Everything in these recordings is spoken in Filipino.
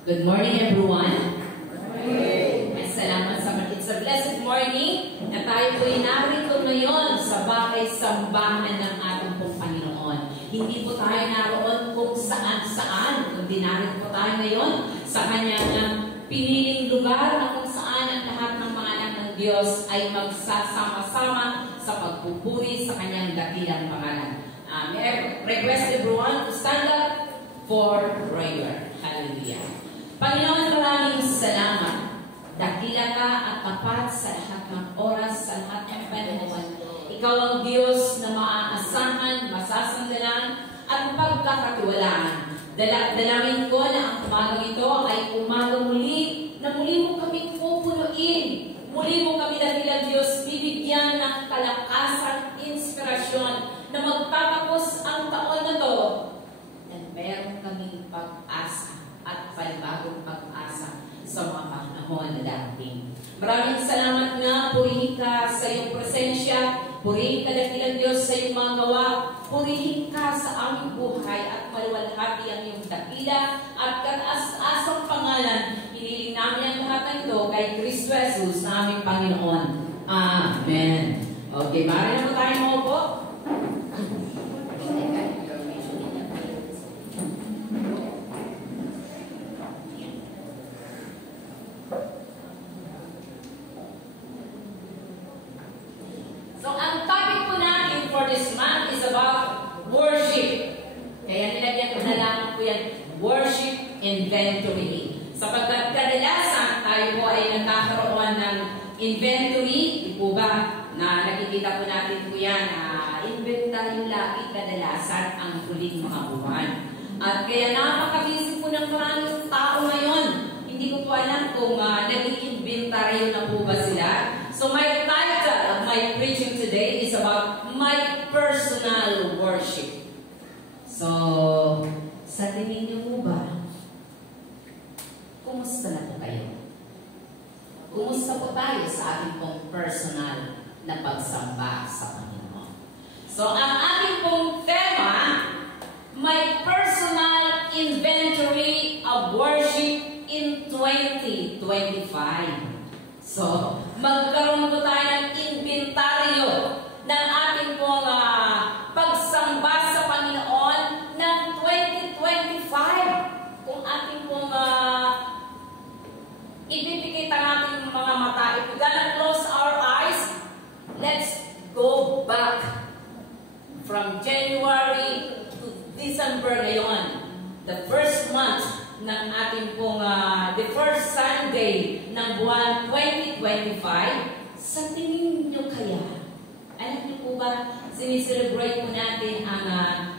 Good morning, everyone. Ay, salamat sa It's a blessed morning na tayo po'y narito ngayon sa bakay-sambahan ng ating pong Panginoon. Hindi po tayo naroon kung saan-saan, kundi narito po tayo ngayon sa kanyang piniling lugar na kung saan ang lahat ng mga anak ng Diyos ay magsasama-sama sa pagpupuri sa kanyang dakilang pangalan. May I request everyone to stand up for prayer. Hallelujah. Panginoon, maraming salamat. Dakila ka at tapat sa lahat ng oras, sa lahat ng panahon. Ikaw ang Diyos na maaasahan, masasandalan, at pagkakatiwalaan. Dalangin ko na ang umagang ito ay umaga muli, na muli mo kami pupunuin. Muli mo kami dakilang Diyos, bibigyan ng kalakasan, inspirasyon, na magtatapos ang taon na to, na meron kaming pag-asa at panibagong pag-asa sa mga panahon na darating. Maraming salamat nga, purihin ka sa iyong presensya, purihin ka dakilang Diyos sa iyong mga gawa, purihin ka sa aming buhay at maluwalhati ang iyong dakila at kataas-asang pangalan. Hiniling namin ang lahat ng ito kay Kristo Jesus na aming Panginoon. Amen. Okay, maaari na po tayo maupo. So, ang topic po natin for this month is about worship. Kaya nilagyan ko na lang po yan, worship inventory. Sapagkat kadalasan tayo po ay nagkakaroon ng inventory, di po ba, na nakikita po natin po yan, inventory lagi kadalasan ang huling mga buwan. At kaya napakabisi po ng maraming tao ngayon. Hindi ko po alam kung naging inventory na po ba sila. So my title of my preaching today is about my personal worship. So, sa tingin niyo po ba, kumusta na po kayo? Kumusta po tayo sa ating pong personal na pagsamba sa Panginoon? So, ang ating pong tema, my personal inventory of worship in 2025. So, magkaroon po tayo ng inventaryo ng ating pong pagsamba sa Panginoon ng 2025. Kung ating pong ibibigay ang ating mga mata, if we're gonna close our eyes, let's go back from January to December ngayon. The first month ng ating pong the first Sunday ng buwan 2025, sa tingin nyo kaya, alam nyo po ba, sinicelebrate po natin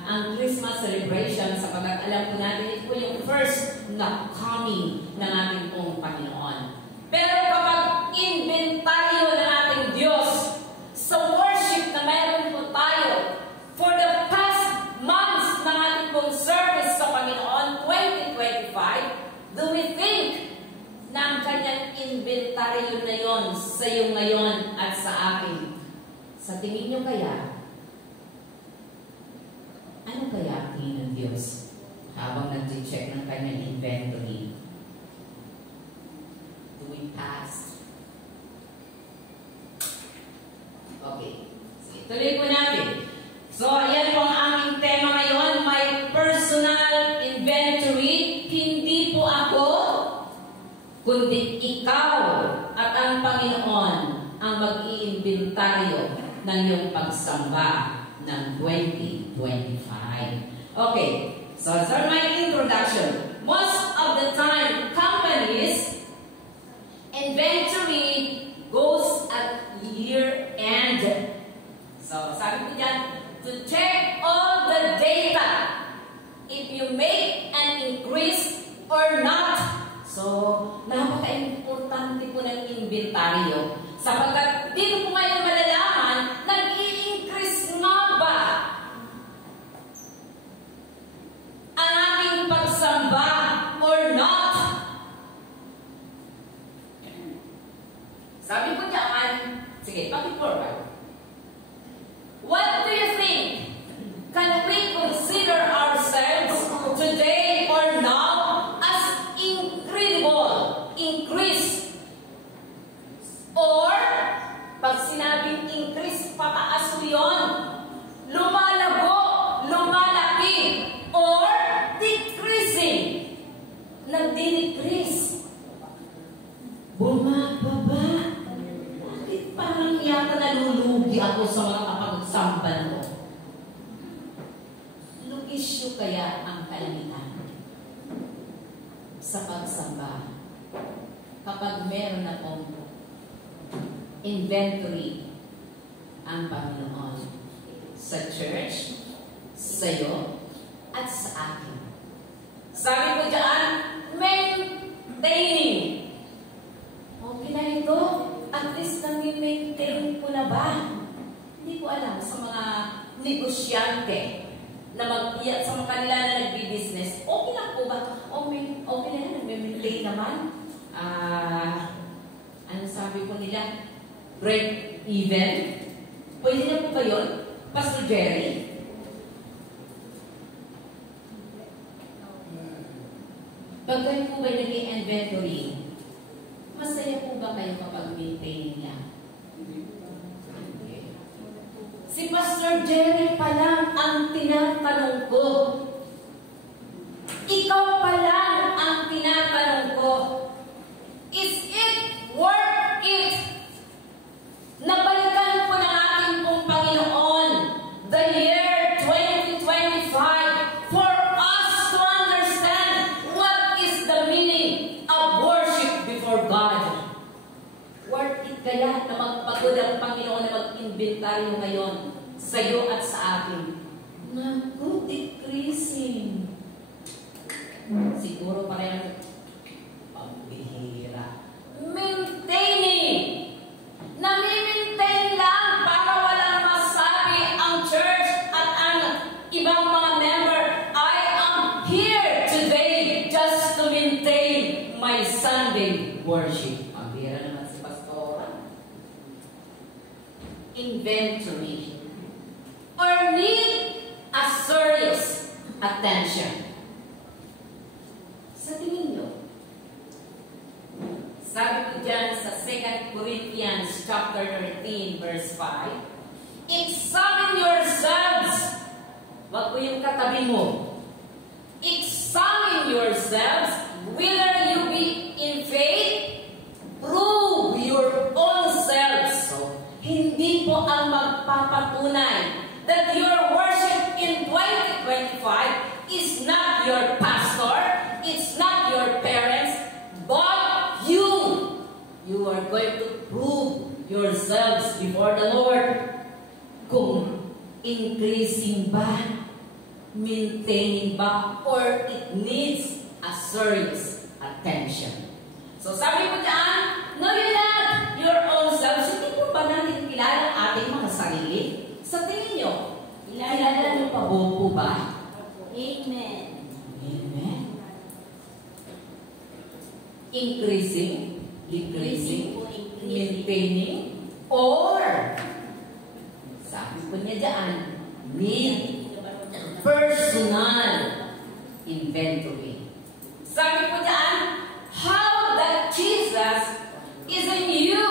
ang Christmas celebration sapagkat alam po natin ito po yung first na coming ng ating pong Panginoon. Pero kapag inventaryo ng ating Diyos sa worship na mayroon po tayo for the past months ng ating pong service sa Panginoon 2025, do we think na ang kanyang inventaryo na yon sa iyo ngayon at sa akin? Sa tingin nyo kaya, ano kaya ang tingin ng Diyos habang nag-check ng kanyang inventory? Do we pass? Okay. So, ituloy po natin. So, ayan po ang aming tema ngayon, my personal inventory. Hindi po ako, kundi ikaw at ang Panginoon ang mag-iinventaryo ng iyong pagsamba ng 2025. Okay, so that's my introduction. Most of the time, companies, inventory goes at year-end. So, sabi ko dyan, to check all the data if you make an increase or not. So, napaka-importante po ng inventaryo. Sapagkat dito po ngayon malalaman, nag-i-increase nga ba ang ating pagsamba or not? Sabi ko dyan, sige, paki-forward. What do you think? Can we consider ourselves today or now as in nagdi-decrease. Bumababa. Bakit parang yata nalulugi ako sa mga kapag-samban ko? Lugisyo kaya ang kalamitan sa pagsamba kapag meron akong inventory ang Panginoon sa church, sa'yo, at sa akin. Sabi ko dyan, maintaining. Okay na ito. At least nami-maintain ko na ba? Hindi ko alam sa mga negosyante na sa mga kanila na nagbi-business. Okay lang po ba? Okay na yan, nag-maintain naman. Ano sabi ko nila? Break even? Pwede na po ba yun? Pastor Jerry? Pag kayo po ba nag-inventory, masaya po ba kayo kapag maintain niya? Okay. Si Pastor Jerry pa lang ang tinatanong ko. Ikaw pa lang ang tinatanong ko. Is it worth it? Nabalikan po ng ating pong Panginoon the year 2025 for us to understand what is the meaning of worship before God. Worth it kaya na magpagod ang Panginoon na mag-inventaryo ngayon sa iyo at sa akin? Naku, decreasing. Siguro parang pambihira. Maintaining. Nami-maintain lang para walang masabi ang church at ang ibang mga member. I am here today just to maintain my Sunday worship. Pambihira naman si Pastora. Inventory. Or need a serious attention. Sa tingin nyo, sabi ko dyan sa 2 Corinthians chapter 13 verse 5, examine yourselves. Wag ko yung katabi mo. Examine yourselves whether you be in faith. Prove your own selves. So, hindi po ang magpapatunay that your worship in 2025 is not your pastor, it's not your parents, but you are going to prove yourselves before the Lord kung increasing ba, maintaining ba, or it needs a serious attention. So sabi ko dyan, know you not your own selves. Hindi po ba natin kilala ang ating mga sarili? Sa tingin nyo, kilala nyo pa po ba? Amen. Amen. Increasing, decreasing, maintaining, or sabi ko niya dyan, need personal inventory. Sabi ko dyan, how that Jesus is in you,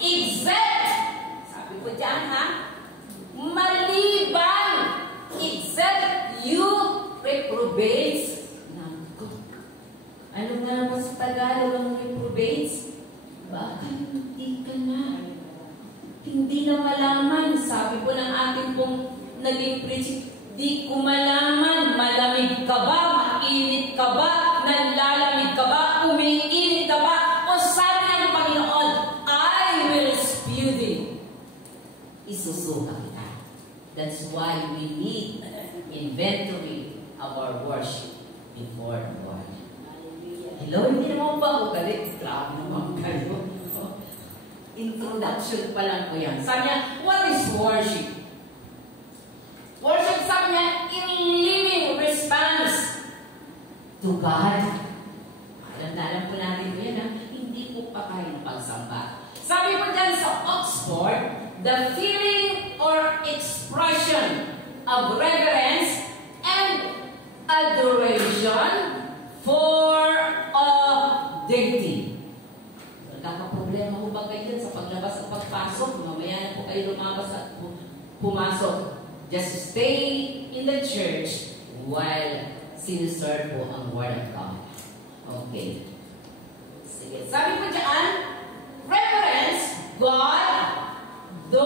except, sabi ko dyan ha, maliban, except you reprobates. Ano nga naman sa Tagalog ang reprobates? Baka hindi ka na. Hindi na malaman. Sabi po ng ating pong naging preaching, di ko malaman, malamig ka ba, mainit ka ba, nanlalamig ka ba, umiinit ka ba, o sabi ng Panginoon, I will spew thee. Isusuka kita. That's why we need inventory of our worship before the Lord. Hello, hindi naman ba ako galit? Grabe naman kayo. Introduction pa lang ko yan. Sabi niya, what is worship? Worship, sabi niya, in living response to God. Alam po natin ko yan, ha? Hindi po pa kayo pagsamba. Sabi po dyan sa Oxford, the feeling or expression of reverence and adoration for a deity. Nagkakaproblema po ba kayo sa paglabas at pagpasok? Mamaya na po kayo lumabas at pumasok. Just stay in the church while sinuserve po ang Word of God. Okay? Okay. Sige. Sabi ko dyan, reverence God, do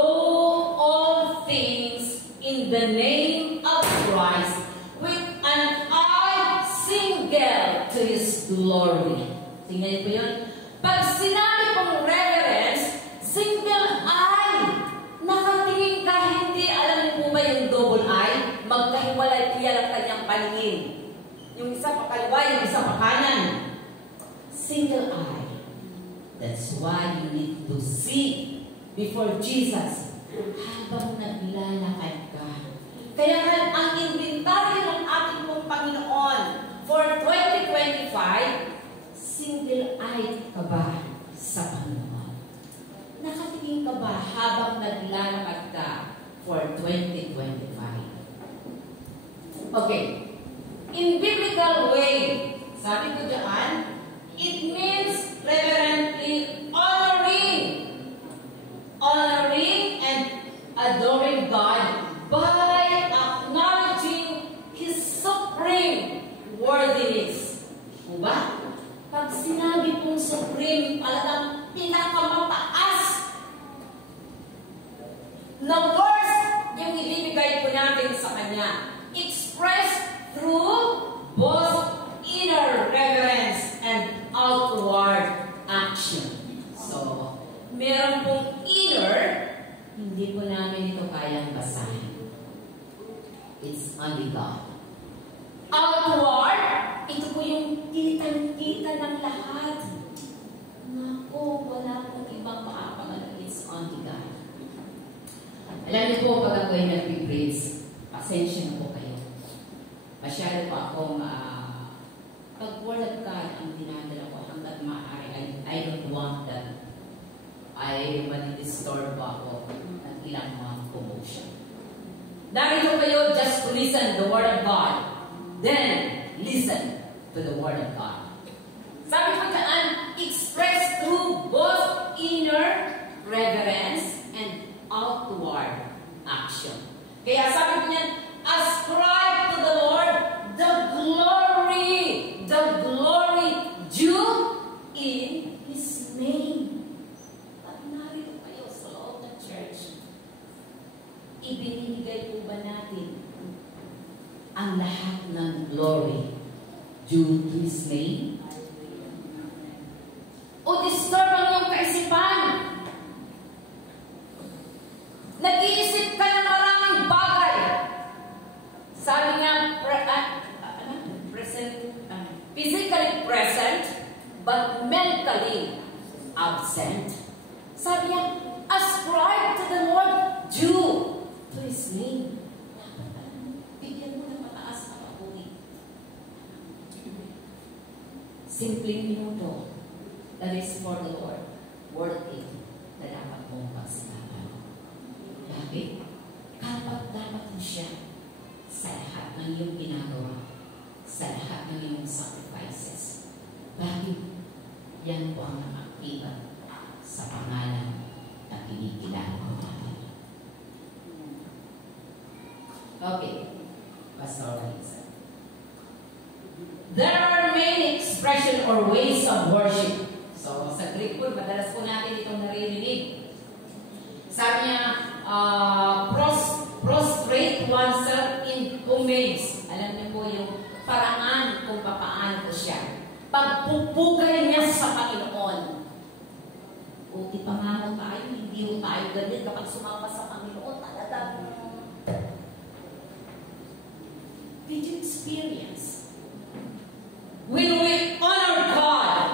all things in the name of Christ with an eye single to His glory. Tingnan po yun. Pag sinabi kong reverence, single eye. Nakatingin ka, hindi alam niyo po ba yung double eye? Magkahiwalay po yan ang kanyang paningin. Yung isa pa kaliwa, yung isa pa kanan. Single eye. That's why you need to see before Jesus habang naglalakad ka. Kaya ang inventaryo ng ating pong Panginoon for 2025, single eye ka ba sa Panginoon? Nakatingin ka ba habang naglalakad ka for 2025? Okay. In biblical way, sabi ko dyan, it means reverently honoring and adoring God by acknowledging His supreme worthiness. Diba? Pag sinabi pong supreme, talagang pinakamataas na words yung ibibigay po natin sa Kanya. Expressed through both inner reverence and outward action. So, meron pong inner, hindi po namin ito kayang basahin. It's only God. Outward, ito po yung kitang-kita ng lahat. Naku, wala pong ibang makapagalan. It's only God. Alam niyo po, pag ako'y nag-praise, pasensya na po kayo. Masyado po akong pag word of God ang dinadala ko hanggat maaari, I don't want that ay manidisturb ako ng ilang mga commotion. Narito kayo just to listen the word of God. Then, listen to the word of God. Sabi ko dyan, express through both inner reverence and outward action. Kaya sabi ko niyan, ascribe to the Lord the glory due in His name. Pag narito kayo sa loob ng church, ibinibigay po ba natin ang lahat ng glory due to His name? O disturb ang iyong kaisipan? Nag-iisip ka ng maraming bagay. Sabi nga, physically present, but mentally absent. Sabi niya, ascribe to the Lord due to His name. Bigyan mo ng mataas na papuri. Simpleng minuto that is for the Lord. Worth it na dapat mong pagsinapan. Bakit? Dapat mo siya sa lahat ng iyong ginagawa, sa lahat ng iyong sacrifices. Bakit? Yan po ang nakakibat sa pangalan na kinikilala ko natin. Okay. Pastor Lisa. There are many expressions or ways of worship. So, sa Greek po, madalas po natin itong naririnig. Sabi niya, prostrate oneself in homage. Alam niyo po yung paraan kung papaano po siya. Pagpupugay niya sa Panginoon. O, ipangako tayo, hindi mo tayo ganyan kapag sumama sa Panginoon. Talagang, did you experience? When we honor God,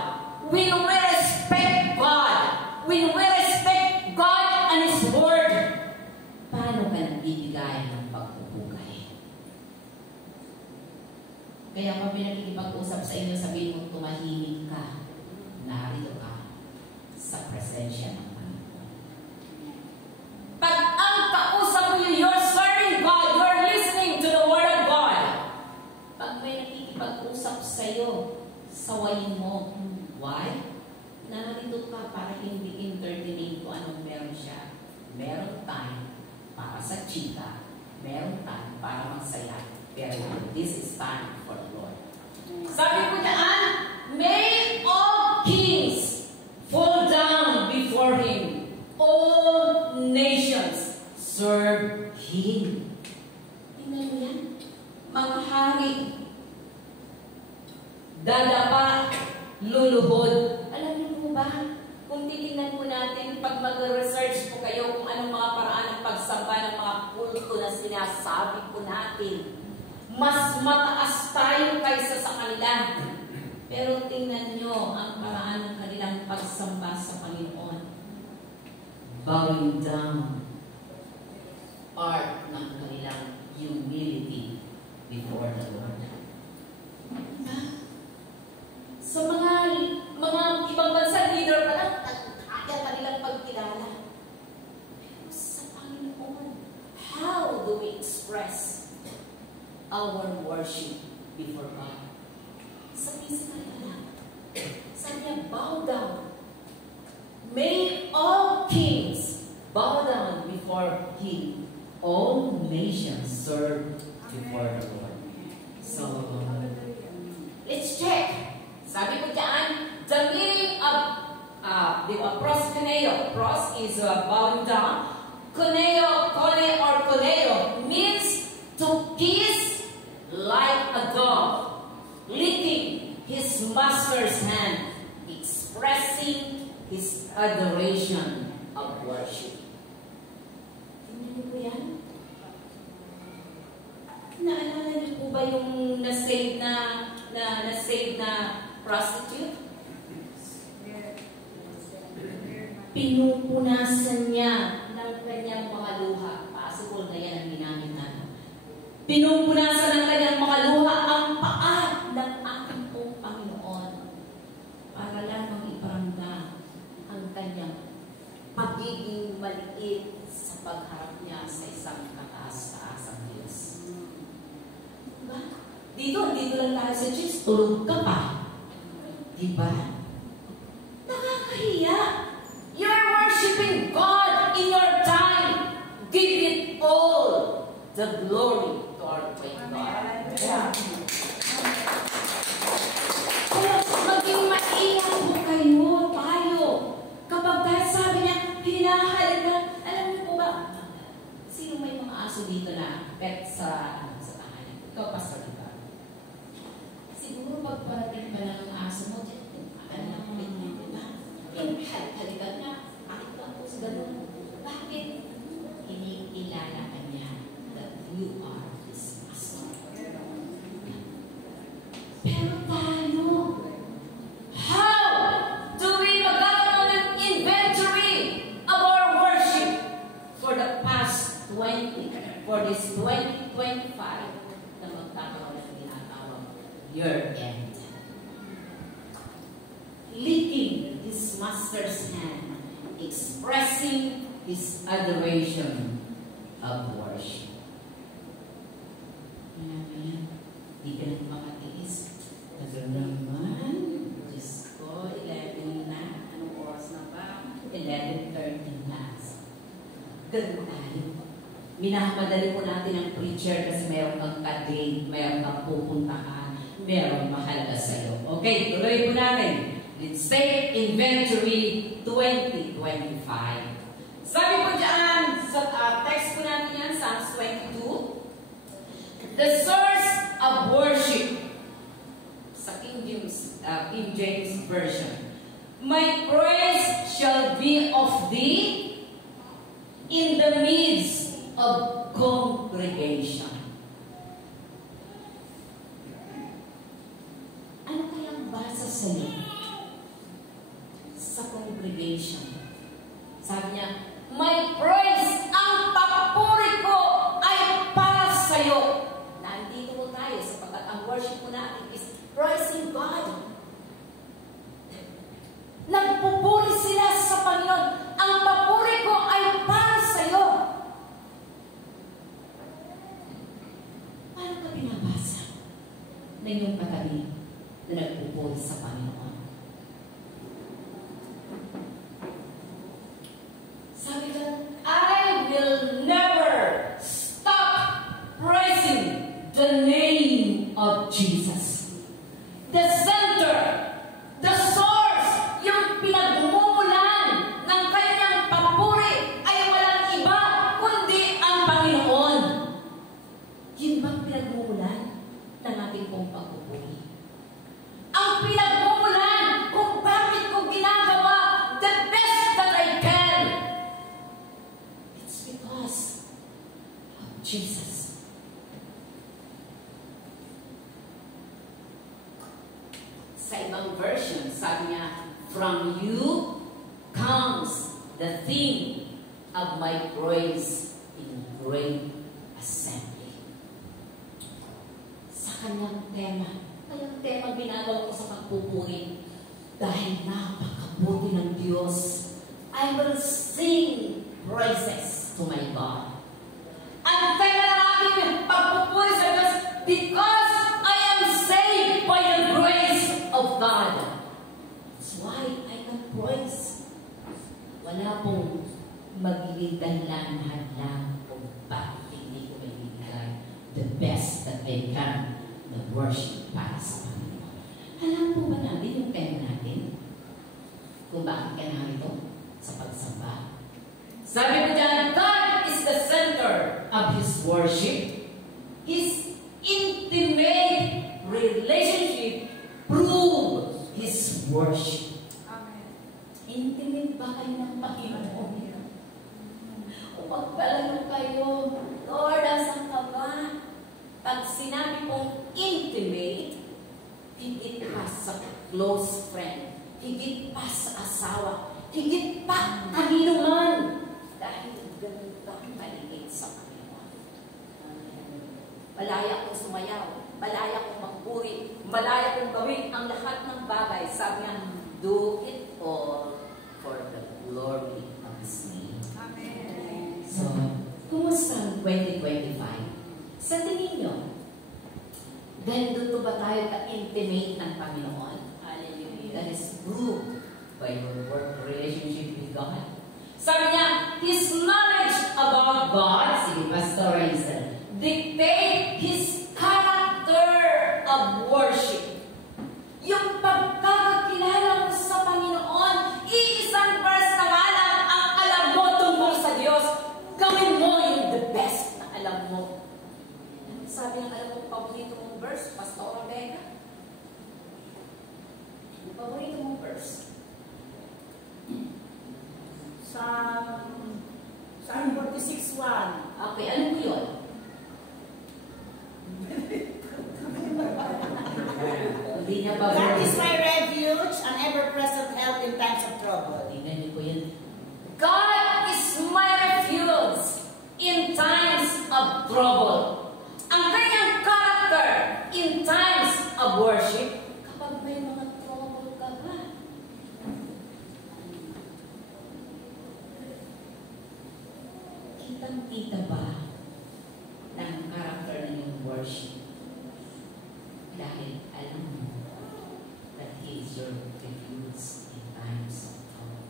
when we respect God, when we respect God and His Word, paano ka nagbibigay ng pagpupugay? Kaya kung pinag-ipag-usap sa inyo, sabihin mo, tumahimik ka, narito ka sa presensya ng Panginoon. Pag ang kausap mo, you're serving God, you're listening to the Word of God. Pag may nakikipag-usap sa iyo, sawayin mo. Why? Narito ka para hindi entertaining kung anong meron siya. Meron time para sa chika, meron time para magsaya. Pero this is time for the Lord. Sabi ko dyan, may kings fall down before Him. All nations serve Him. Tingnan mo yan. Mga hari, dadapa, luluhod. Alam niyo po ba, kung titingnan po natin, pag mag-research po kayo kung anong mga paraan ng pagsamba ng mga kulto na sinasabi po natin, mas mataas tayo kaysa sa kanila. Pero tingnan nyo ang paraan ng kanilang pagsamba sa Panginoon. Bowing down, part ng kanilang humility before the Lord. Sa mga ibang bansa, leader pa lang, kaya kanilang pagkilala. Pero sa Panginoon, how do we express our worship before God? Sabi sa kanila, sabi niya, bow down. May all kings bow down before Him. All nations serve before the Lord. So, let's check. Sabi ko dyan, the meaning of, di ba, proskuneo. Pros is bowing down. Kuneo, kone, or kuneo means to kiss like a dog, licking his master's hand, expressing his adoration of worship. Tingnan niyo po yan? Naalala niyo po ba yung na-save na prostitute? Pinupunasan niya ng kanyang mga luha. Possible na yan ang ginamit natin. Pinupunasan ng kanyang mga luha ang paa ng aking pong Panginoon para lamang iparamdam ang kanyang pagiging maliit sa pagharap niya sa isang kataas-taasang Diyos. Diba? Dito lang tayo sa Diyos, tulog ka pa. Diba? Nakakahiya. You're worshiping God in your time. Give it all the glory to our great God. Yeah. Kaya maging maingat po kayo, tayo. Kapag dahil sabi niya, hinahalikan, alam niyo po ba, sino may mga aso dito na pet sa tahanan? Ikaw, Pastor, diba? Siguro pag parating pa lang ang aso mo, alam na kung hindi, diba? Halikan na, akit lang po sa ganun. Bakit? Inikilala ka niya that you are His master. Pero tayo, how do we magkakaroon ng inventory of our worship for the past 20, for this 2025 na magkakaroon ng tinatawag year end? Licking His master's hand, expressing His adoration of worship. Ayan. Di ka na makatiis. Tagal naman. Diyos ko, 11 na. Anong oras na ba? 11:30 na. Ganun tayo. Minamadali po natin ang preacher kasi mayroon kang ka-date, mayroon kang pupuntahan, mayroon mahalaga sa'yo. Okay, tuloy po natin. Let's take inventory 2025. Sabi po dyan, sa text po natin yan, Psalms 22. The source of worship, sa King James Version. My praise shall be of thee in the midst of congregation. Ano kayang basa sa'yo? Sa congregation. Sabi niya, my praise, ang papuri ko ay para sa'yo. Nandito mo tayo sapagkat ang worship mo natin is praising God. Nagpupuri sila sa Panginoon. Ang papuri ko ay para sa'yo. Paano ka binabasa na yung katabi na nagpupuri sa Panginoon? From you comes the theme of my praise in great assembly. Sa kanyang tema, kanyang tema ginagawa ko sa pagpupuri. Dahil napakabuti ng Diyos, I will sing praises to my God. Ang tema ng aking pagpupuri sa Diyos, because I am saved by the grace of God. That's why I can praise. Wala pong magiging dahilan hadlang kung bakit hindi ko maibigay the best that I can na worship para sa Panginoon. Alam po ba natin yung tema natin? Kung bakit ka narito sa pagsamba? Sabi ko dyan, God is the center of His worship. His intimate relationship proves His worship. Amen. Intimate ba kayo ng Panginoon? O pagpalayo kayo, Lord, asan ka ba? Pag sinabi kong intimate, higit pa sa close friend, higit pa sa asawa, higit pa kanino man. Dahil ganun ka maligid sa Panginoon. Malaya kong sumayaw, malaya kong magpuri, malaya kong gawin ang lahat ng bagay. Sabi niya, do it all for the glory of His name. Amen. So, kumusta ang 2025? Sa tingin nyo, ganito ba tayo ka-intimate ng Panginoon? Hallelujah. That is proved by your work relationship with God. Sabi niya, His knowledge about God, sige, Pastor Raisen, dictate His character of worship. Yung pagkakakilala mo sa Panginoon, iisang verse na nga lang ang alam mo tungkol sa Diyos. Gawin mo yung the best na alam mo. Sabi ng alam mo, paborito mong verse, Pastor Rebecca. Paborito mong verse. Psalm 46:1. Okay, ano mo yun? Hindi niya pa. God is my refuge and ever-present help in times of trouble. Tingnan niyo po yun. God is my refuge in times of trouble. Ang kanyang character in times of worship, kapag may mga trouble ka ba? Kitang-kita ba ng character ng iyong worship? Dahil alam mo that He is your refuge in times of trouble.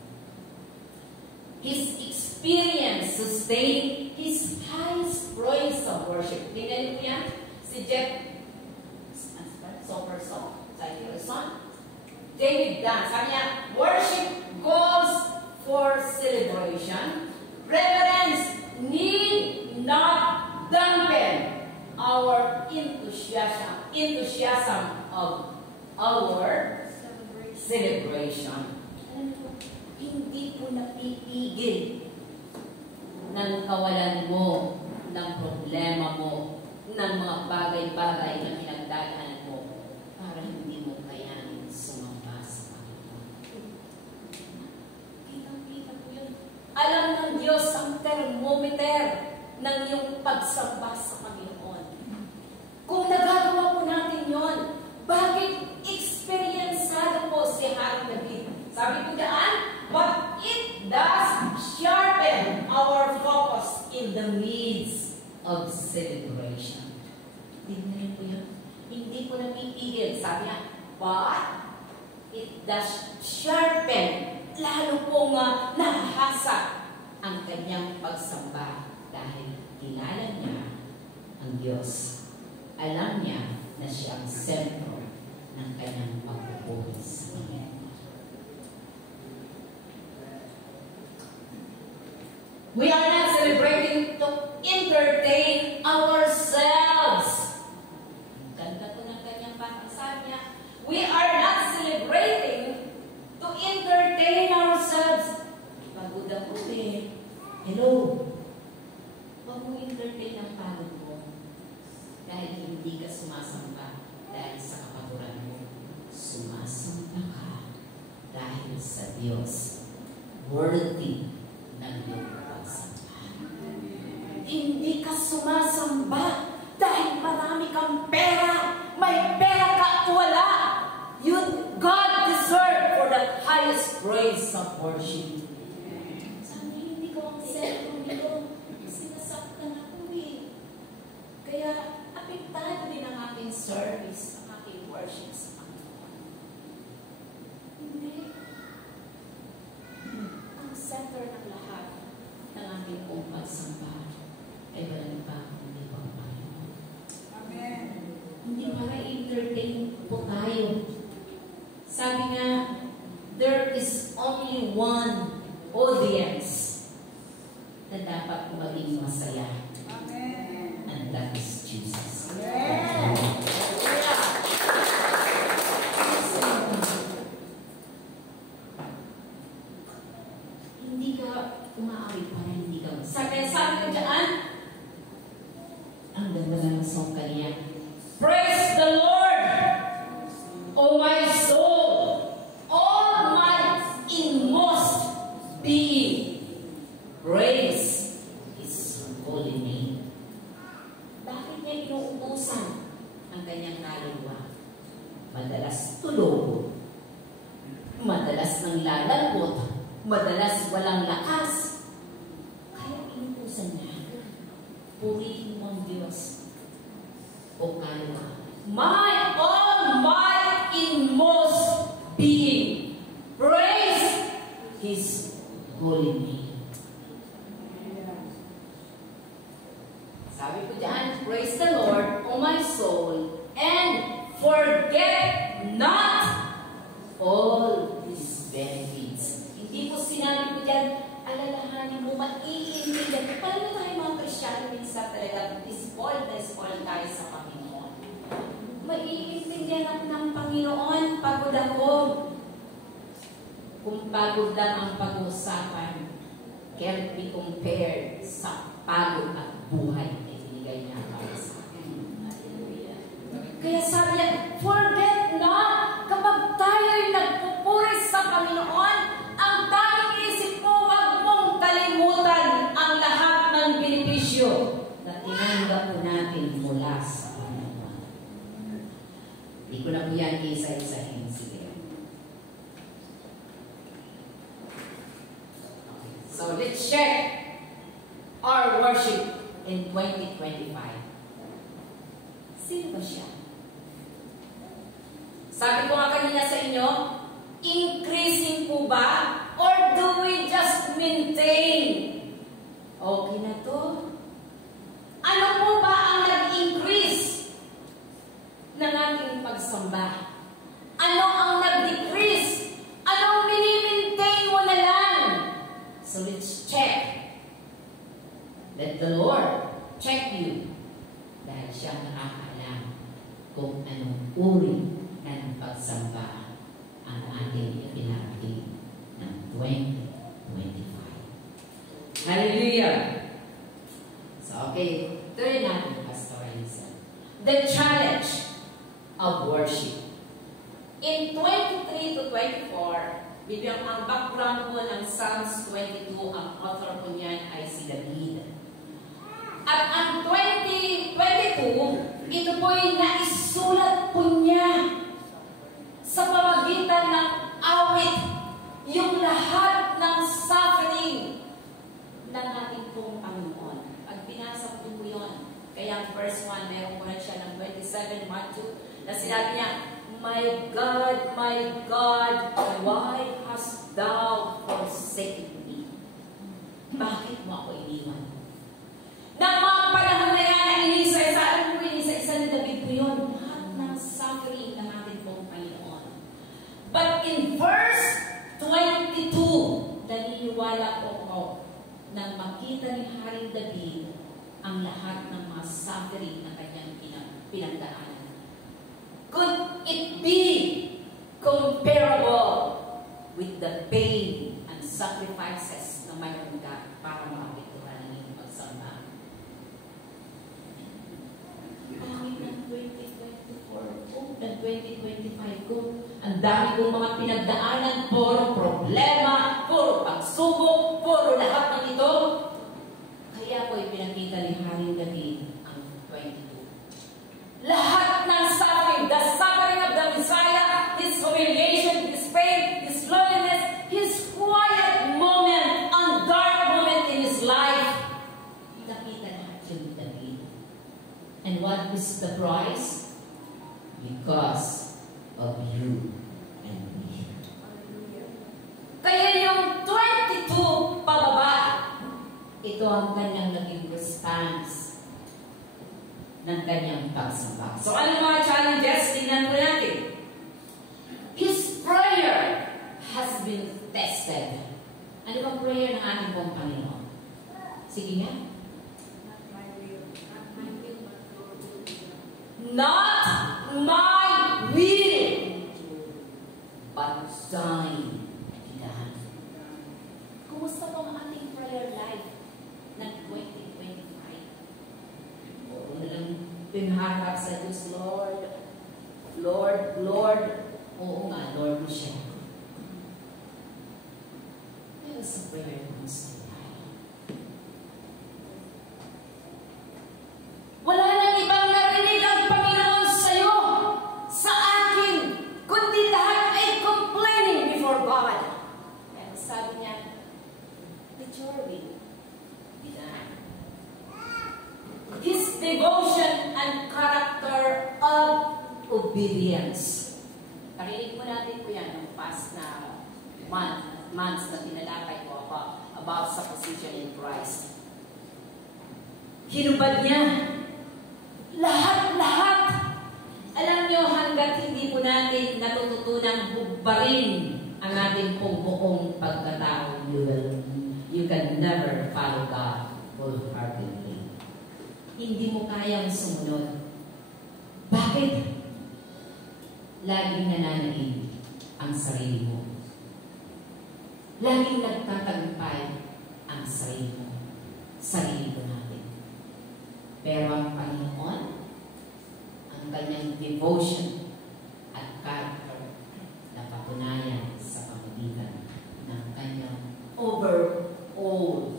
His experience sustained His highest praise of worship. Tingnan niyo yan, si Jeff Soperson, David Dunn, sabi niya, worship goes for celebration. Reverence need not dampen our enthusiasm of our celebration. Hindi po napipigil ng kawalan mo, ng problema mo, ng mga bagay-bagay na pinagdadaanan mo para hindi mo kayanin sumamba sa Panginoon. Kitang-kita po yun. Alam ng Diyos ang thermometer ng iyong pagsamba sa Panginoon. Kung nagagawa po natin yon, bakit experiencado po si Haring David? Sabi ko daan, but it does sharpen our focus in the midst of celebration. Tingnan niyo po yun. Hindi ko napipigil. Sabi niya, but it does sharpen. Lalo po nga nahasa ang kanyang pagsamba dahil kilala niya ang Diyos. Alam niya na siya ang sentro ng kanyang pagpupuri sa Panginoon. We are not celebrating to entertain ourselves. Ganda po ng kanyang pagkasabi niya. We are not celebrating to entertain ourselves. Pagod ako eh. Hello. Huwag mo entertain ang pagod mo. Dahil hindi ka sumasamba dahil sa kapaturan mo. Sumasamba ka dahil sa Diyos. Worthy ng iyong pagsamba. Hindi ka sumasamba dahil marami kang pera. May pera ka, wala. God deserves for the highest praise of worship. Sabi, hindi ko ang cellphone nito. Sinasaktan ako eh. Kaya, apektado din ang aking service, ang aking worship sa Panginoon. Hindi. Ang center ng lahat ng aking pagsamba ay walang iba kundi ang Panginoon. Amen. Hindi para entertain po tayo. Sabi nga, there is only one audience na dapat maging masaya. Amen. And that is Jesus. Amen. Hindi ka umaawit para hindi ka. Sabi ko dyan, ang ganda ng song kanya. Praise the Lord, O my soul, all my inmost being. Praise His holy name. Bakit niya inuubusan ang kanyang kaluluwa? Madalas tulog, madalas nang lalambot, madalas walang lakas. Kaya inuubusan niya. Purihin mo ang Diyos. O kaluluwa. All my inmost being. Praise His holy name. Sabi ko dyan, praise the Lord, O my soul, and forget not all His benefits. Hindi ko sinabi ko dyan, alalahanin mo, maiintindihan. Paano tayo mga Kristyano minsan talaga, spoiled tayo sa Panginoon. Maiintindihan ako ng Panginoon, pagod ako. Kung pagod lang ang pag-uusapan, can't be compared sa pagod at buhay na ibinigay niya para sa akin. Kaya sabi niya, forget not, kapag tayo'y nagpupuri sa Panginoon, ang tanging isip mo, wag mong kalimutan ang lahat ng benepisyo na tinanggap po natin mula sa Panginoon. Hindi ko na po yan isa-isahin. Sige. So let's check our worship in 2025. Sino ba siya? Sabi ko nga kanina sa inyo, increasing po ba? Or do we just maintain? Okay na to. Ano po ba ang nag-increase ng ating pagsamba? Ano ang nag-decrease? Anong mini-maintain mo na lang? So let's check. Let the Lord check you. Dahil siya nakakaalam kung anong uri ng pagsamba ang ating ipinarating ng 2025. Hallelujah! So, okay. Tuloy natin, Pastor Elisa. The challenge of worship. In 23 to 24, bibigyan ang background po ng Psalms 22, ang author po niyan ay si David. At ang 2022, ito po ay naisulat po niya sa pamagitan ng awit, yung lahat ng suffering ng ating pong Panginoon. Pag binasa po yun, kaya ang verse 1, meron po na siya ng 27, 1, 2, na sinabi niya, my God, why hast thou forsaken me? Bakit mo ako iniwan? Nang mga panahon na yan na inisa-isa ni David po yun, lahat ng suffering ng ating pong Panginoon. But in verse 22, naniniwala po ako nang makita ni Haring David ang lahat ng mga suffering na kanyang pinagdaanan. Could it be comparable with the pain and sacrifices na mayroon ka para makapituhan ng iyong pagsamba? Pangit ng 2024 ko, ng 2025 ko, ang dami kong mga pinagdaanan, puro ito ang kanyang naging response ng kanyang pagsamba. So, ano mga challenges? Tingnan po natin. His prayer has been tested. Ano bang prayer ng ating pong Panginoon? Sige nga. Not my will, but thine. Kumusta po ang ating prayer life ng 2025? Oo na lang pinharap sa Diyos, Lord. Lord, Lord. Oo nga, Lord mo siya. Pero sa prayer mo sa tayo. Wala nang ibang narinig ang Panginoon sa'yo, sa akin, kundi lahat ay complaining before God. Kaya sabi niya, your will be done. His devotion and character of obedience. Narinig mo natin po yan ng past na months na tinalakay ko about sa position in Christ. Hinubad niya. Lahat-lahat. Alam niyo, hanggat hindi po natin natututunang hubbarin ang ating pong buong pagkatao, you can never follow God wholeheartedly. Hindi mo kayang sumunod. Bakit? Laging nananaig ang sarili mo. Laging nagtatagumpay ang sarili mo. Sarili ko natin. Pero ang Panginoon, ang kanyang devotion at character na patunayan sa pamamagitan ng kanyang overall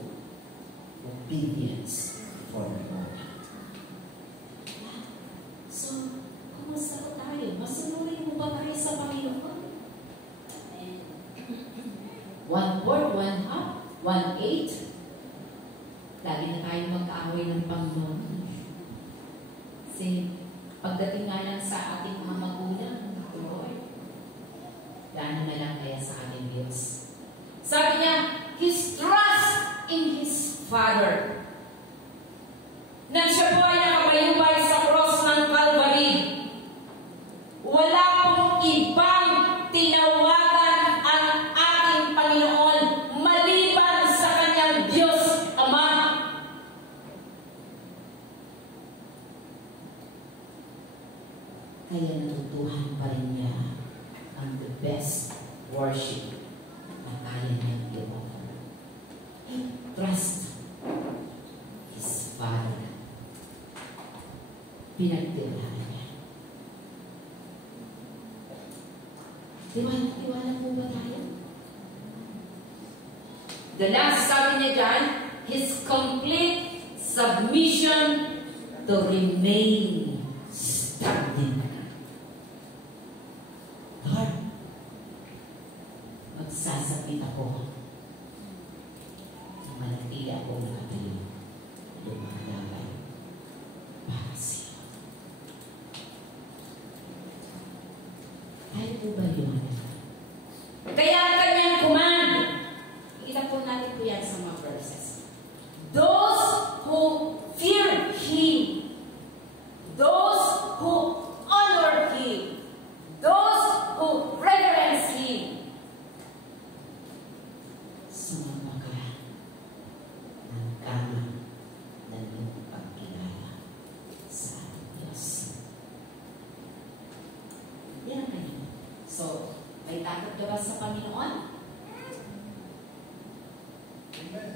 obedience for the Lord. So, kumusta po tayo? Masunurin mo ba tayo sa Panginoon? 1/4, 1/2, 1/8. Lagi na tayo mag-aaway ng Panginoon. Kasi, pagdating nga lang sa ating mga magulang, Lord, gano'n na lang kaya sa ating Diyos. Sabi niya, his trust in his Father. Nang siya po ay nakabayubay sa cross ng Calvary, wala pong ibang tinawagan ang ating Panginoon maliban sa kanyang Diyos Ama. Kaya natutuhan pa rin niya ang the best worship na kaya niyang i-offer. Trust his Father. Pinagtiwala niya. Tiwala po ba tayo? The last sabi niya dyan, his complete submission to remain standing. Lord, magsasapit ako. Manatili ako nakatayo. Lumakalabay para siya. Kaya po ba yun? Kaya ang kanyang command. Kita po natin po yan sa mga verses. Those who fear Him, those who honor Him, those who reverence Him, sumama ng kama ng iyong pagkilala sa Diyos. Yan ang kanya. So, may takot ka ba sa Panginoon? Amen.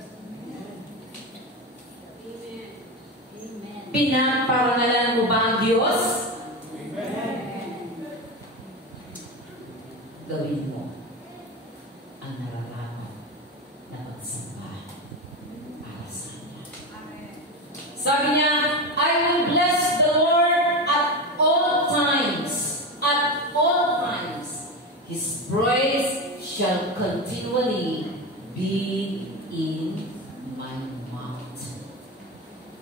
Amen. Pinaparangalan mo ba ang Diyos? Amen. Gawin mo ang nararapat na pagsambahan para sa Kanya. Sabi niya, I will bless the Lord at all times. At all times. His praise shall continually be in my mouth.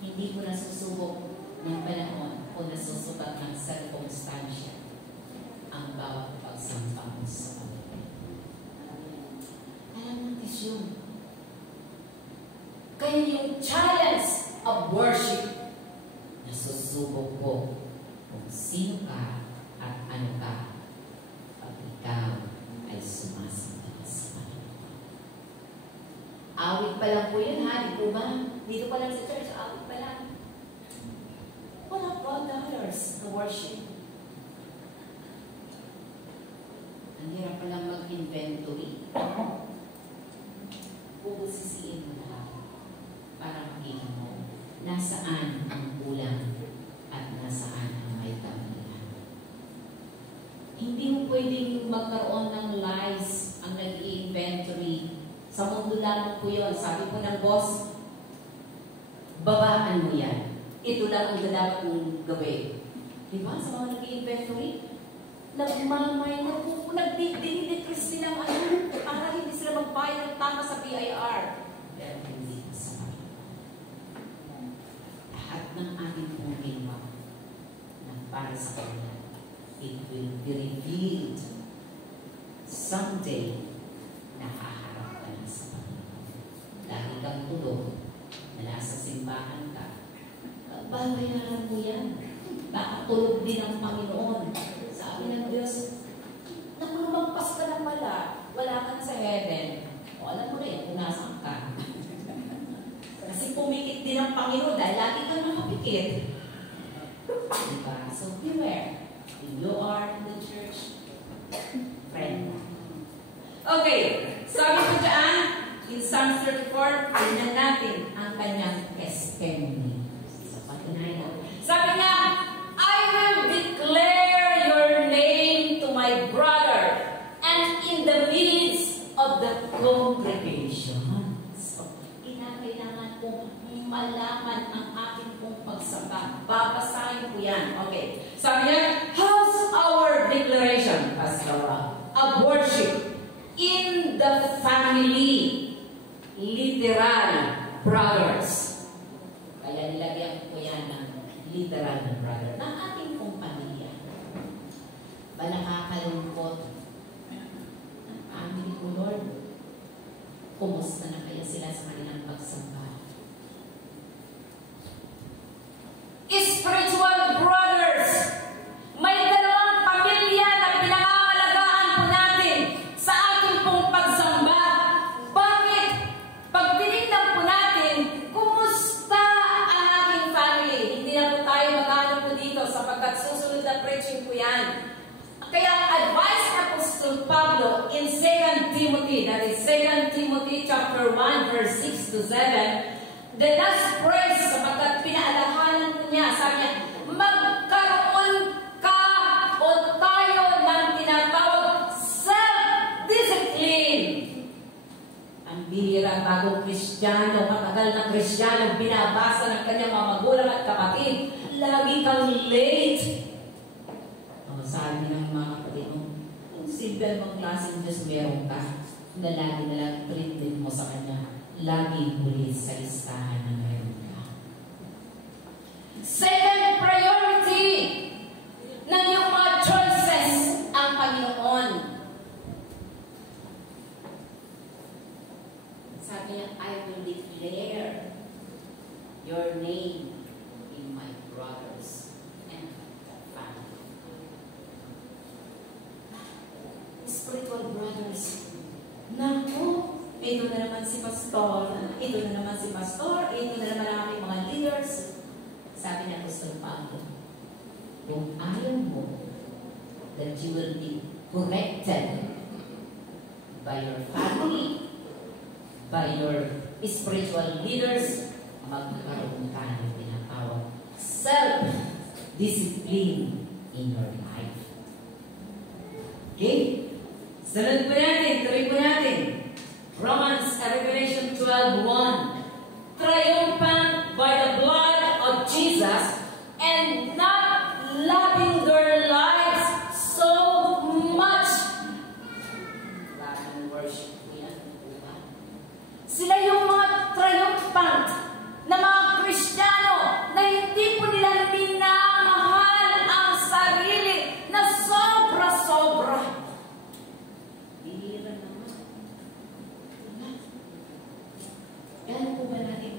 Hindi ko nasusubok ng panahon o nasusubat ng circumstansya ang bawat pagsamba mo sa Panginoon. Alam natin yun. akin yung challenge of worship. Nasusubok ko kung sino ka at ano ka pag ikaw ay sumasinta sa Panginoon. Awit pa lang po yun, ha? Di po ba? Dito pa lang sa church, awit pa lang. Wala po dollars na worship. Ang hirap pa lang mag-inventory. Pupusisiin mo lahat para makita mo nasaan ang kulang at nasaan ang may kamalian. Hindi mo pwedeng magkaroon ng lies ang nag-i-inventory. Sa mundo lamang po yun. Sabi po ng boss, babaan mo yan. Ito lang ang dapat mong gawin. Diba? Sa mga nag-i-inventory, nagmamay na po, nagdididecrease silang para hindi sila magbayad ng tama sa BIR. Pero hindi sa lahat ng ating pong ginawa na para sa kanila, it will be revealed someday na haharap ka na sa Panginoon. Lagi kang tulog, nasa simbahan ka, babayaran mo yan. Nakatulog din ang Panginoon. Sabi ng Diyos, naku, lumagpas ka ng wala ka na sa heaven. O alam mo rin kung nasaan ka. Kasi pumikit din ang Panginoon dahil lagi kang nakapikit. Diba? So beware. If you are in the church, friend. Okay. Sabi ko dyan, in Psalm 34, tingnan natin ang kanyang testimony. Sa patunayan. Sabi niya, I will declare your name to my brother and in the midst of the congregation. So, kailangan kong malaman ang aking pong pagsamba. Babasahin ko yan. Okay. Sabi niya, how's our declaration, Pastor, of worship in the family, literal brothers. Kaya nilagyan ko yan ng literal na brother, ng ating pong pamilya. Ba nakakalungkot ang family ko, Lord? Kumusta na kaya sila sa kanilang pagsamba? Spiritual brothers, may dalawang pamilya na pinangangalagaan po natin sa ating pong pagsamba. Bakit? Pag tinignan po natin, kumusta ang ating family? Hindi na po tayo mag-ano po dito sapagkat susunod na preaching po yan. Kaya ang advice ng Apostol Pablo in 2 Timothy, that is 2 Timothy chapter 1 verse 6 to 7, the last praise sapagkat pinaalahanan po niya, sabi niya, magkaroon ka o tayo ng tinatawag self-discipline. Ang bihira bagong Kristiyano, matagal na Kristiyano, binabasa ng kanyang mga magulang at kapatid, lagi kang late. Sabi ng mga kapatid mo, kung simple mong klaseng Diyos meron ka, na lagi na lang treatment mo sa Kanya, lagi huli sa listahan na meron ka. Second priority ng iyong mga choices ang Panginoon. Sabi niya, I will declare your name in my brothers and family. Spiritual brothers. Naku, ito na naman si Pastor, ito na naman si Pastor, ito na naman ang aming mga leaders. Sabi niya Apostol Pablo, kung ayaw mo that you will be corrected by your family, by your spiritual leaders, magkakaroon ka ng tinatawag self-discipline in your life. Okay? Sunod po natin, tuloy po natin. Revelation 12:1. Triumphant by the blood of Jesus and not loving their lives so much. Maraming worship po yan. Sila yung mga triumphant na mga Kristiyano na hindi po nila minamahal ang sarili na sobra-sobra. Bihira naman. Gano'n po ba natin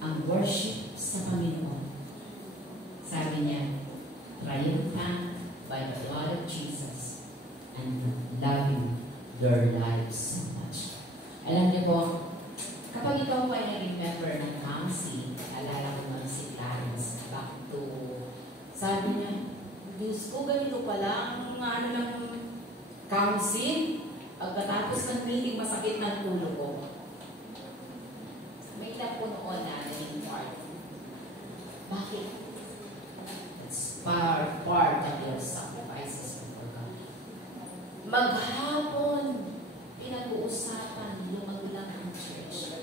ang worship sa Panginoon. Sabi niya, triumphant by the blood of Jesus and loving their lives so much. Alam niyo po, kapag ikaw po ay na-remember ng council, alala ko naman si Clarence, back to, sabi niya, Diyos ko, ganito pala ang ano ng council, pagkatapos ng meeting, masakit ng ulo ko. May ilan po noon na naging part. Bakit? It's part of your sacrifices for God. Maghapon, pinag-uusapan, lumagulang ang church.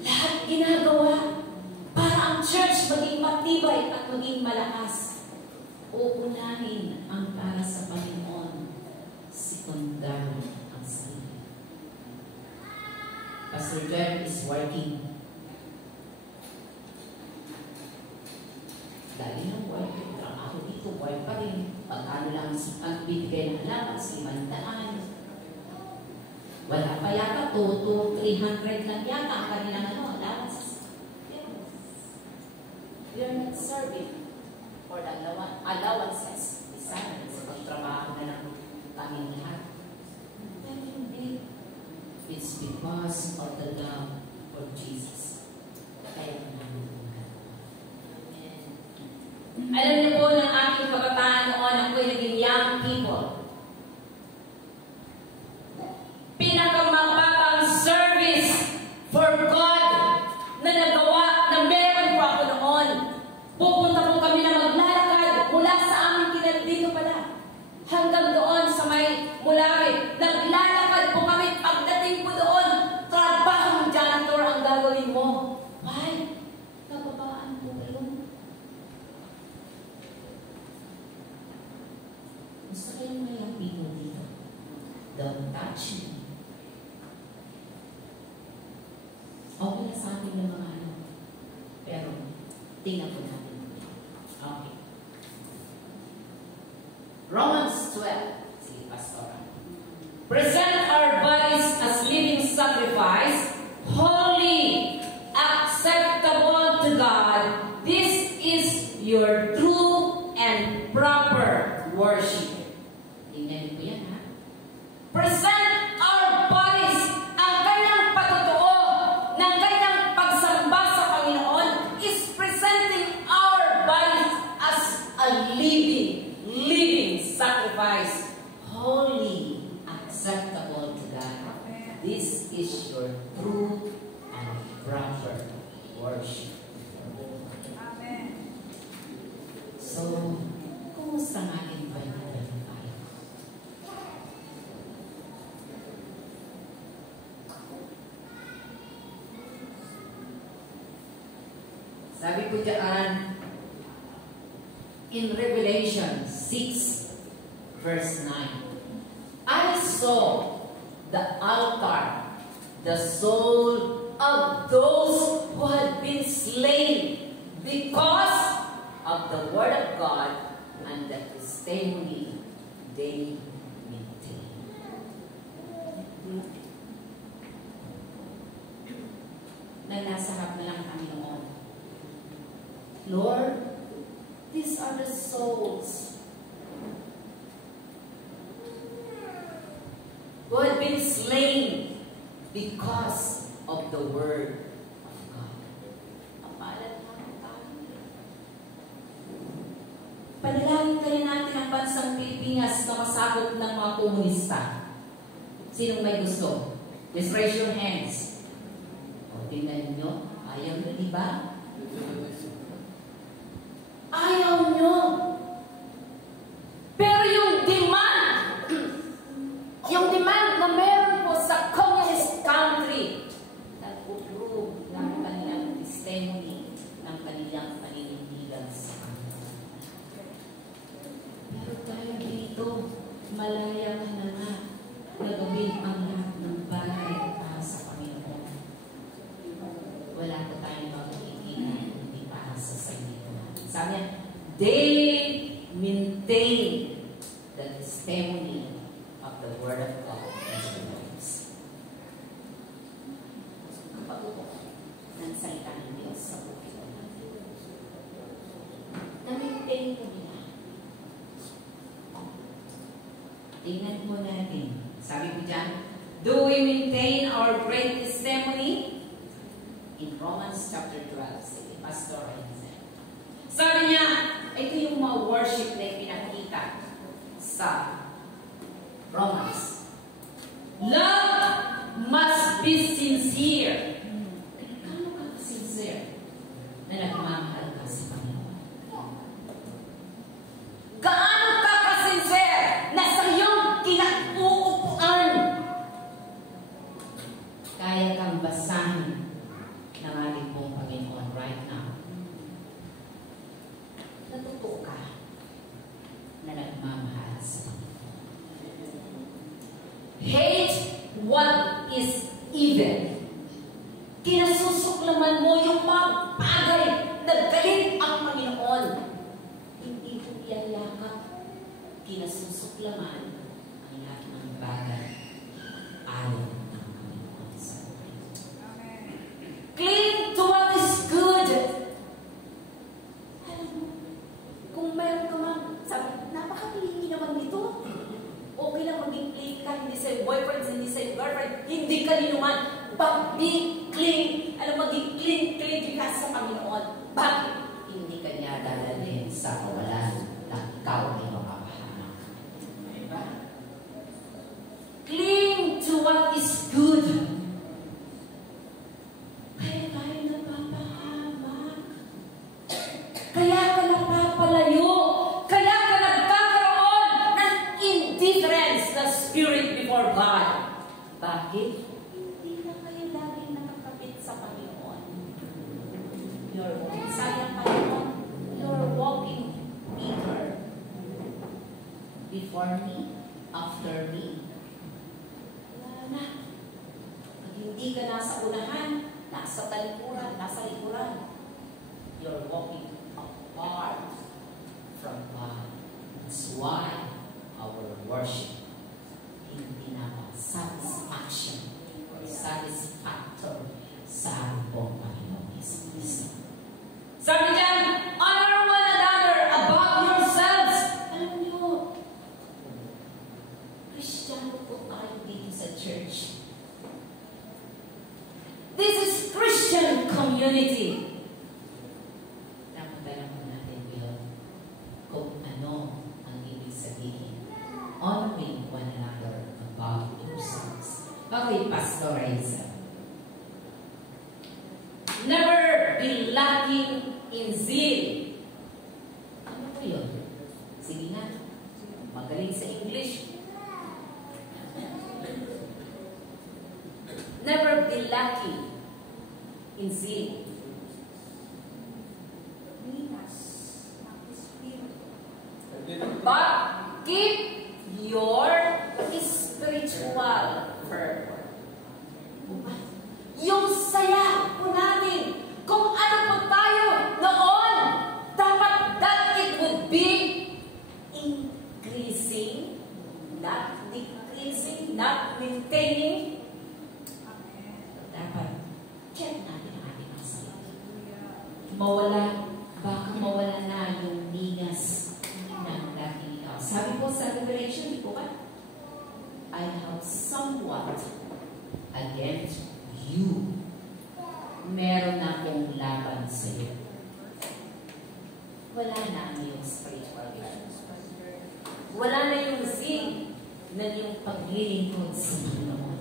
Lahat ginagawa para ang church maging matibay at maging malakas. Uunahin ang para sa Panginoon, secondary ang sarili. Pastor Jeff is working. Dali ng work. Ako dito, work pa rin. Pag-ano lang ang bibigay ng allowance, 500. Wala pa yata, 300 lang yata ang kanilang allowance. You're not serving for the allowances. Isa na sa pagtrabaho na ng kaming lahat. Pero hindi. It's because of the love for Jesus. Kaya namin Amen. Alam niyo po ng aking kabataan noon, ako'y naging young people. Pinakamababang service for God na nagawa na meron po ako noon. Pupunta po kami na maglalakad mula sa aming dito pala hanggang doon sa may Mulawi. Naglalakad po kami. Pagdating po doon, trabaho ng janitor ang gagawin mo. Why? Kababaan po kayo. Gusto kayong may young people dito? Don't touch me. Okay na sa atin ng mga ano. Pero, tingnan po natin. Okay. Romans 12. Sige, Pastora. Present our bodies as living sacrifice, holy, acceptable to God. This is your true and proper worship. Tingnan po yan, ha? Present our bodies, ang kanyang patutuo ng kanyang pagsamba sa Panginoon is presenting our bodies as a living sacrifice, holy, acceptable to God. This is your true and proper worship. Amen. So, kumusta nga din ba yung tayo? Sabi ko dyan, in Revelation 6, verse 9, I saw the altar, the soul of those who had been slain because of the word of God and the testimony they maintain. Na nasa harap na lang kami noon. Lord, these are the souls who had been slain because of the word of God. Kapalan naman tayo. Panalangin kaya natin ang bansang Pilipinas na masakop ng mga komunista. Sinong may gusto? Just raise your hands. O, tingnan nyo. Ayaw nyo, di ba? Ayaw nyo. Pero yung demand na meron po sa communist country, nag-prove ng kanilang testimony, ng kanilang paninindigan sa kanila. Pero tayo dito, malaya ka na nga na gawin ang lahat ng bagay para sa Panginoon. Wala ko tayong magkikita, hindi para sa sarili natin. Sabi niya, they maintain the testimony of the Word of God in their lives. Ang pag-upo ng salita ng Diyos. Tingnan mo natin. Sabi ko dyan, do we maintain our great testimony? In Romans chapter 12. Sige, Pastor Renzen. Sabi niya, ito yung mga worship na pinakita sa Romans. Love must be sincere. Ano ka sincere? Na nagmamahal ka sa Panginoon. Gaano ka ka-sincere na sa iyong kinauupuan? Kaya kang basahin ng ating pong Panginoon right now. Natuto ka na nagmamahal sa Panginoon. Hate what is evil. Kinasusuklaman mo yung mga bagay na galit ang Panginoon. Hindi mo iyayakap. Kinasusuklaman ang lahat ng bagay ayaw ng Panginoon sa buhay. Cling to what is good. Alam mo, kung meron ka man, sabi, napakapiliki naman nito. Okay lang maging cling ka, hindi sa'yo boyfriend, hindi sa'yo girlfriend, hindi ka ninuman. But be cling, maging cling ka sa Panginoon. Bakit? Hindi ka niya dadalhin sa kawalan na ikaw ay makapahamak. Diba? Cling to what is good. Kaya tayo napapahamak. Kaya ka napapalayo. Kaya ka nagkakaroon ng indifference na spirit before God. Bakit? Hindi na kayo laging nakakapit sa Panginoon. You're walking. Sayang Panginoon, you're walking Peter. Before me, after me. Wala na. Pag hindi ka nasa unahan, nasa talikuran, nasa likuran. You're walking apart from God. That's why our worship hindi na satisfaction or satisfactory sa pong Panginoon Kristo. Sabi dyan, honor one another above yourselves. Alam niyo, Kristiyano po tayo dito sa church. This is Christian community. Dapat alam mo natin yun kung ano ang ibig sabihin. Honoring one another above yourselves. Okay, Pastor Reza. Never be lacking in zeal. Ano po yun? Sige nga. Magaling sa English. Never be lacking in zeal. But keep your spiritual fervor. Yung saya po natin, kung ano po tayo noon, dapat that it would be increasing, not decreasing, not maintaining. Dapat check natin ang ating mga sarili. Baka mawala na yung migas ng dating ikaw. Sabi po sa Revelation, di po ba? I have somewhat against you. Meron na akong laban sa iyo. Wala na ang iyong spiritual life. Wala na yung zeal na yung paglilingkod sa Panginoon.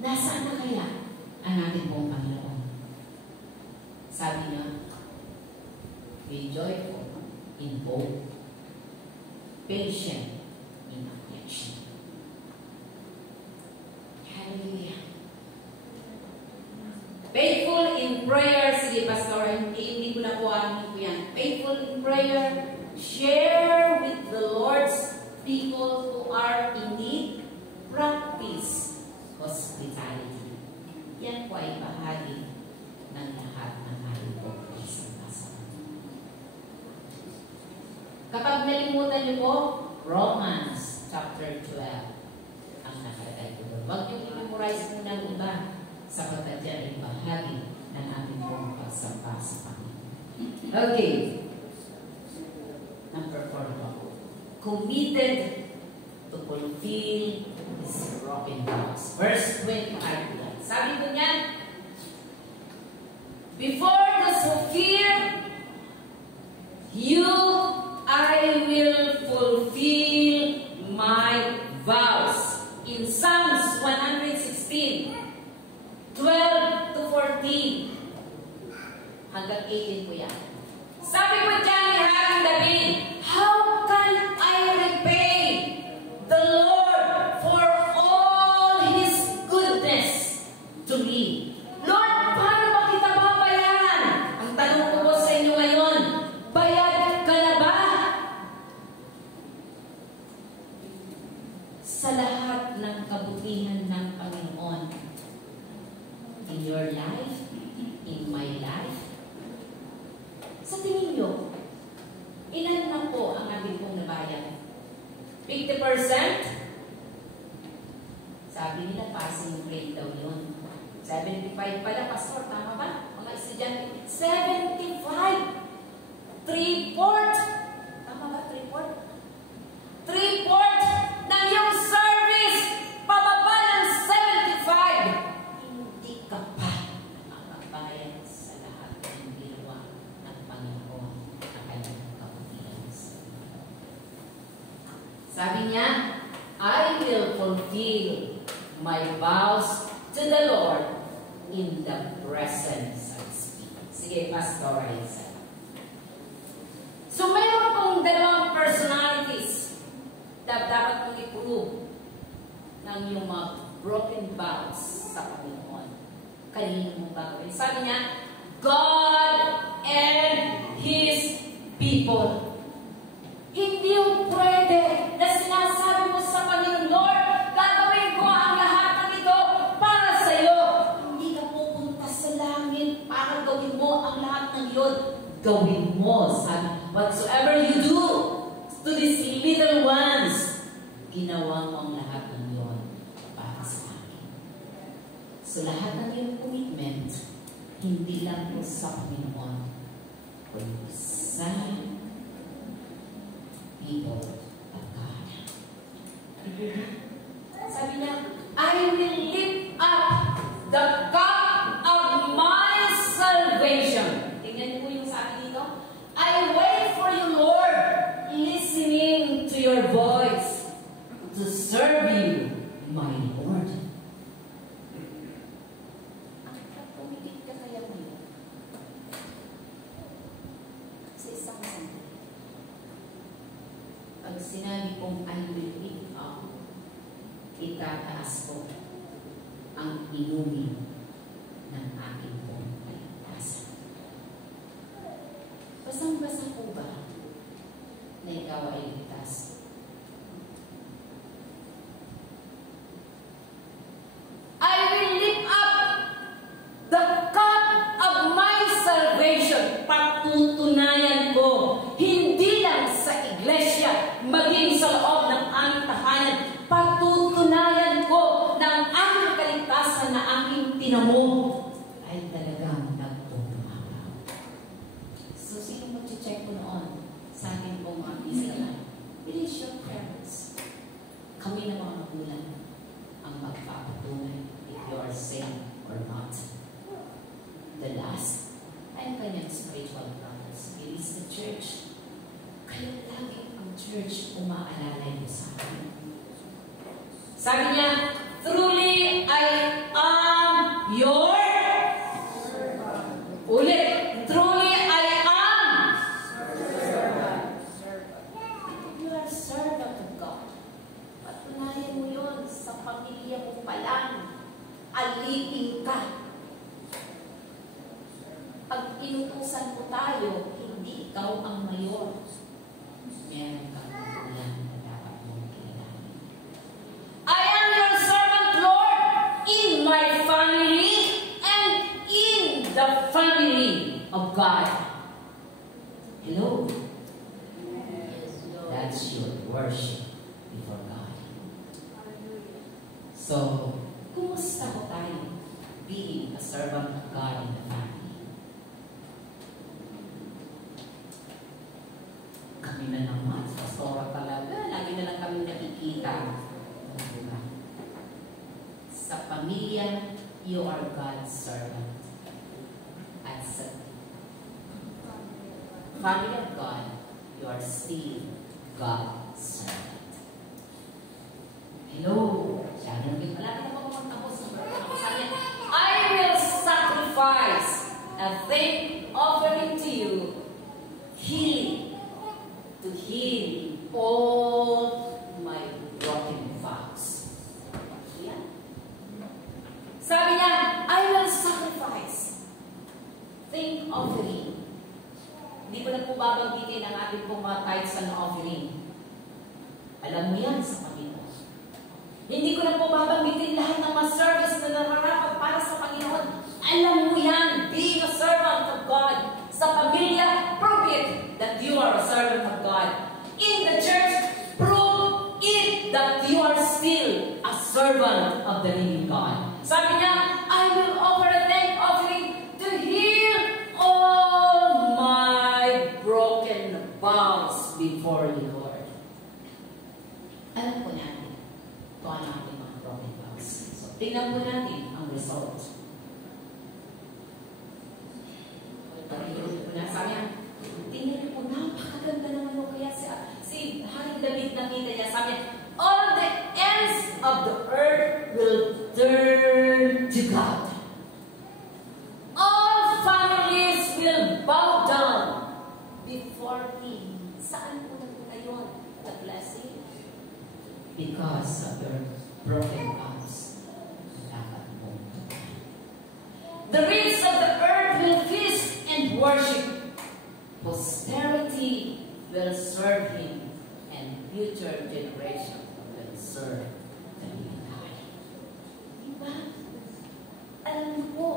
Nasaan na kaya ang ating pong Panginoon? Sabi niya, be joyful in hope, patient in affliction. Hallelujah. Faithful in prayer. Sige, Pastor, hindi ko na po amin po yan. Faithful in prayer. Share with the Lord's people who are in need. Practice hospitality. Yan po ay bahagi ng lahat ng ating pagkakasal. Kapag nalimutan niyo po, Romans chapter 12 ang nakalagay ko doon. Huwag niyo i-memorize muna ng iba sapagkat yan ay bahagi ng ating pong pagsampa sa Panginoon. Okay. Number 4 po. committed to fulfill his broken vows. Verse 25. Sabi ko niyan, before the fulfill, you, I will fulfill my vows. In Psalms 116, 12 to 14, hanggang 18 po yan. Sabi po dyan ni Haring David, how can I repay the Lord for all His goodness to me? Lord, paano ba kita babayaran? Ang tanong ko po sa inyo ngayon, bayad ka na ba? Sa lahat ng kabutihan ng Panginoon, in your life, in my life, sa tingin nyo, ilan na po ang ating pong nabayan? 50%? Sabi nila, passing grade daw yun. 75 pala, Pastor, tama ba? Mga estudyante, 75! 3/4! Tama ba, 3/4? 3/4 ng iyong service, pababa ng 75! Hindi ka pa makabayad sa lahat ng ginawa ng Panginoon na kanyang kabutihan. Sabi niya, I will fulfill my vows to the Lord in the presence of His people. Sige, Pastor Isa. So, mayroon pong dalawang personalities na dapat mong i-prove ng iyong mga broken vows sa Panginoon. Kanino mong gagawin? Sabi niya, God and His people. Hindi yung pwede na sinasabi mo sa Panginoon, Lord, gagawin ko ang lahat ng ito para sa iyo. Hindi ka pupunta sa langit para gawin mo ang lahat ng iyon. Gawin mo, sabi, whatsoever you do to these little ones, ginawa mo ang lahat ng iyon para sa akin. So lahat ng iyong commitment, hindi lang po sa Panginoon, kundi sa people of God. Sabi niya, I will lift up the cup of my salvation. Tingnan niyo po yung sabi dito. I wait for you, Lord, listening to your voice to serve you, my Lord. Pumikit ka kaya mo yun? Sa isang sandali. Pag sinabi kong I will lift up, itataas ko ang inumin ng aking pong kaligtasan. Basang-basa po ba na ikaw ay ligtas? I will lift up the cup of my salvation. Patutunayan ko, hindi lang sa iglesia, maging sa loob ng aming tahanan, patutunayan ko na ang aking kaligtasan na aking tinamo ay talagang nagpupumapaw. So, sino mag-check ko noon sa akin pong mga Israel? It is your parents. Kami na mga magulang ang magpapatunay if you are saved or not. The last ay ang kanyang spiritual brothers. It is the church. Kaya lagi ang church umaalala mo sa akin. Sabi niya, truly I am your ulit. Truly I am you are servant of God. Patunayan mo yun sa pamilya mo pa lang. Alipin ka. Pag inutusan mo tayo, hindi ikaw ang mayor. Meron kang magulang na dapat mong kilalanin. I am your servant, Lord, in my family and in the family of God. Hello? That's your worship before God. So, kumusta ko tayo being a servant of God in the family? Kami na naman, pastora talaga. servant. At sa family of God, you are still God's servant. Hello! Siya na rin. Malapit na po magtapos ng sabi niya, I will sacrifice a thank offering to you, healing, to heal all my broken vows. Yan. Sabi niya, I will sacrifice thank offering. Hindi ko na po babanggitin ang ating pong mga tithes and offering. Alam mo yan sa Panginoon. Hindi ko na po babanggitin lahat ng mga service na nararapat para sa Panginoon. Alam mo yan, being a servant of God. Sa pamilya, prove it that you are a servant of God. In the church, prove it that you are still a servant of the living God. Sabi niya, I will offer a thank offering to heal all my broken vows before you, Lord. Alam po natin kung ano ang mga broken vows. So, tingnan po natin ang result. Sabi niya, tingnan niyo po, napakaganda naman o kaya si Haring David nakita niya. Sabi niya, all the ends of the earth will turn to God. All families will bow down before Him. Saan po na ngayon the blessing? Because of your broken vows. The rich of the earth will feast and worship. Posterity will serve Him, and future generation will serve the living God. Diba? Alam niyo po,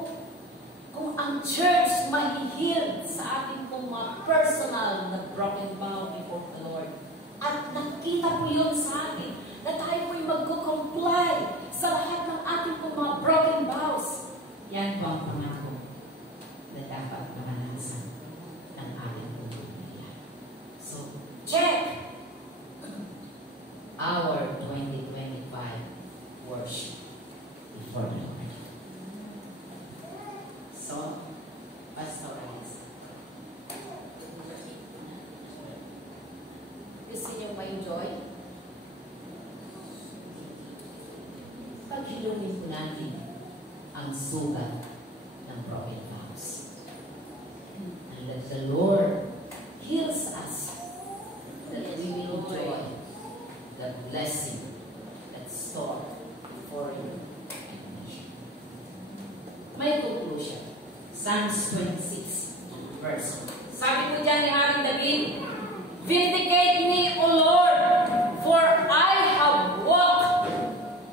kung ang church mahihil sa ating pong mga personal na broken vow before the Lord, at nakita po yun sa atin, na tayo po'y mag-comply sa lahat ng ating pong mga broken vows, yan po ang pangako na dapat maranasan ng ating pong pamilya. So, check our 2025 worship before the Lord. So, Pastor Rice, gusto niyo ma-enjoy? Paghilumin po natin ang sugat ng broken vows. And that the Lord heals us, that we will enjoy the blessing that's stored for you. May conclusion. Psalms 26, verse 1. Sabi po dyan ni Haring David, vindicate me, O Lord, for I have walked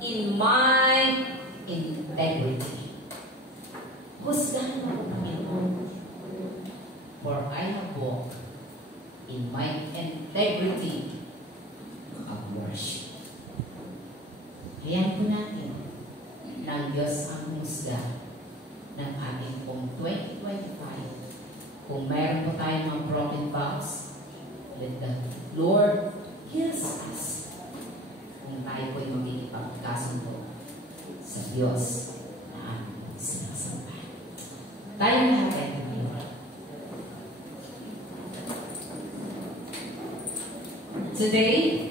in my integrity. Husgahan mo, Panginoon, for I have walked in my integrity of worship. Hayaan po natin ng Diyos ang husga ng ating pong 2025. Kung mayroon po tayo mga broken vows, let the Lord heals us. Kung tayo po'y magigipagkasundo sa Diyos na aming sinasamba. Tayo natin ngayon. Today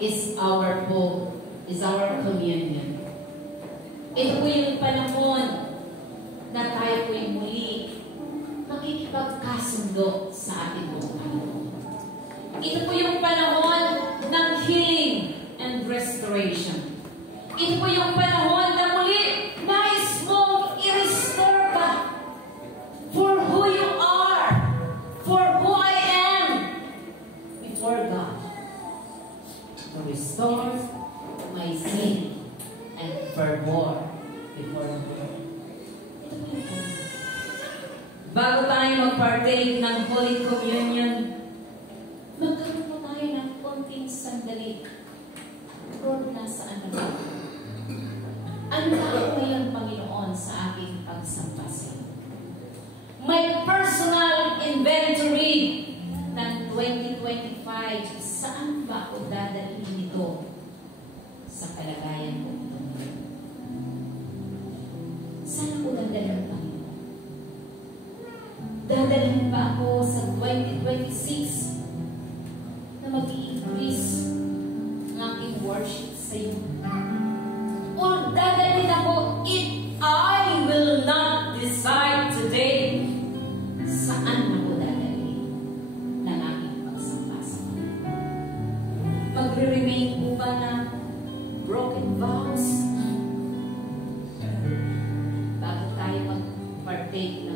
is our communion. Ito po yung panahon na tayo po'y muli makikipagkasundo sa ating buong Panginoon. Ito po yung panahon ng healing and restoration. Ito po yung panahon na muli nais mong i-restore ka for who you are, for who I am before God. To restore my sin and fervor before the Lord. Ito po yung panahon. Bago tayo mag-partake ng Holy Communion, magkaroon po tayo ng konting sandali. Lord, nasaan na ba? Ano ba ako ngayon, Panginoon, sa aking pagsampasin? My personal inventory ng 2025, saan ba ako dadalhin nito sa kalagayan ko ito? Saan ako dadalhin? dadalhin pa ako sa 2026 na mag-i-increase ang aking worship sa iyo. O dadalhin ako if I will not decide today saan ako dadalhin ng aking pagsamba sa Panginoon. Magre-remain po ba na broken vows bago tayo mag-partake